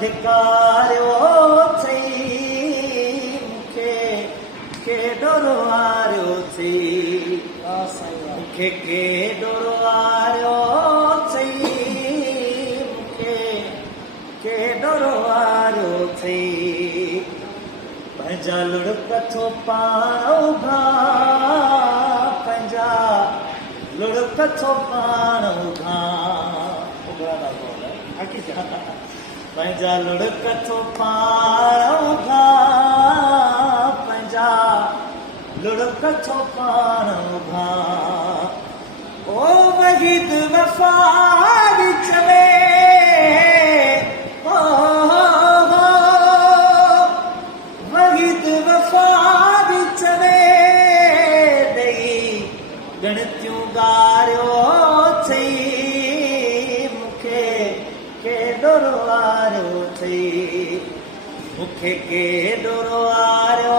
धिकारियो अथई मूंखे केॾो रुआरियो अथई मूंखे केॾो रुआरियो अथई मूंखे केॾो रुआरियो अथई पंहिंजा लुड़क थो पाण उघा पंहिंजा लुड़क थो पाण उघा पंहिंजा लुड़क थो पाण उघा पंहिंजा लुड़क थो पाण उघा ओ वहीद वफ़ा विच में वहीद वफ़ा विच में ॾेई गणतियूं ॻारियो अथई मूंखे केॾो रुआरियो अथई मूंखे केॾो रुआरियो